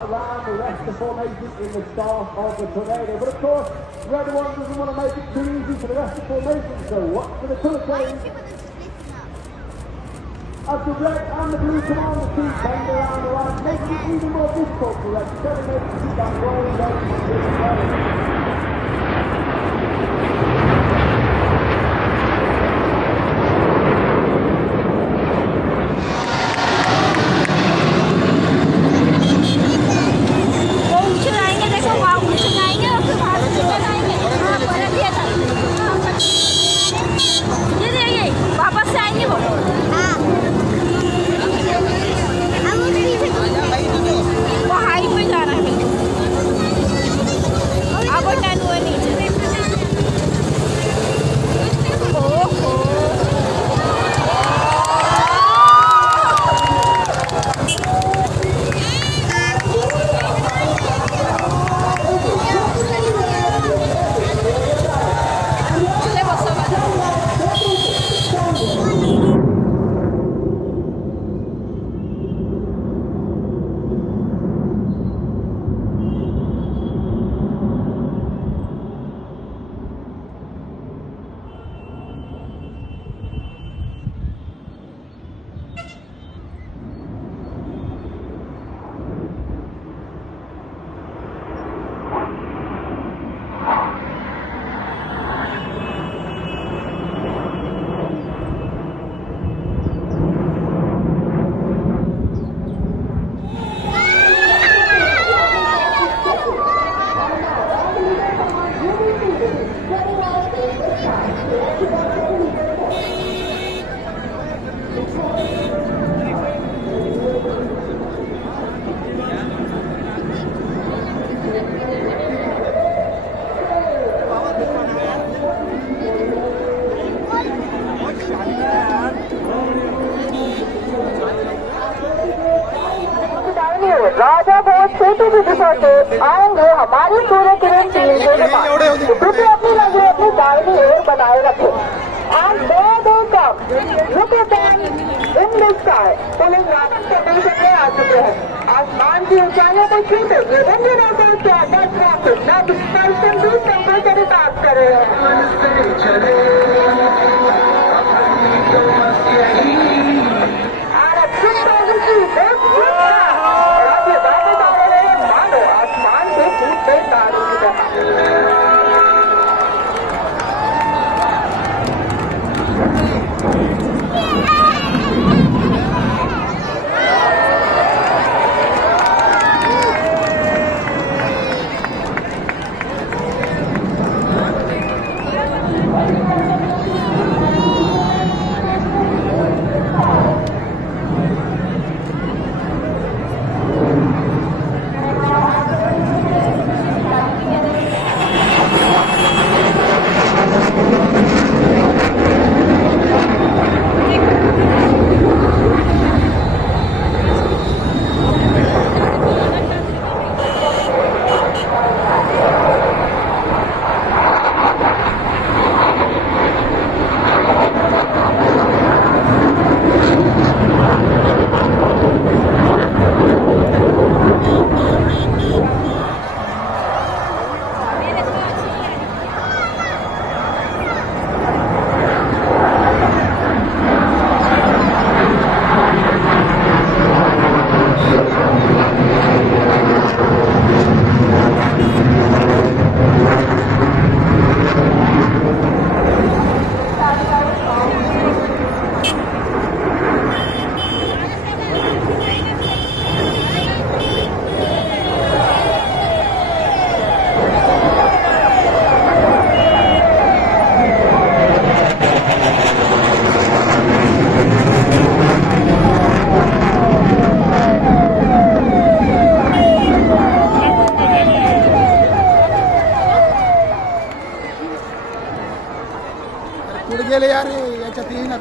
around the rest of the formation in the start of the tornado. But of course, Red One doesn't want to make it too easy for the rest of the formation, so watch for the colour change. As the red and the blue come on, the two bend around the line, making it even more difficult for red. So they make it keep that rolling down the राजा बहुत छोटे से दिशा से आएंगे हमारी Surya Kiran team के pass. कृपया अपनी नजर अपनी दाहिनी or बनाए रखें। And there they come. Look at them in the sky. Police Ravan के पीछे में आ चुके हैं। आसमान की ऊंचाइयों को छूते हुए इंडियन एयरफोर्स के अध्यक्ष ट्रैफिक नब स्टेशन भी टेम्पल से बात कर रहे पुढे गेले यार याच्या तीन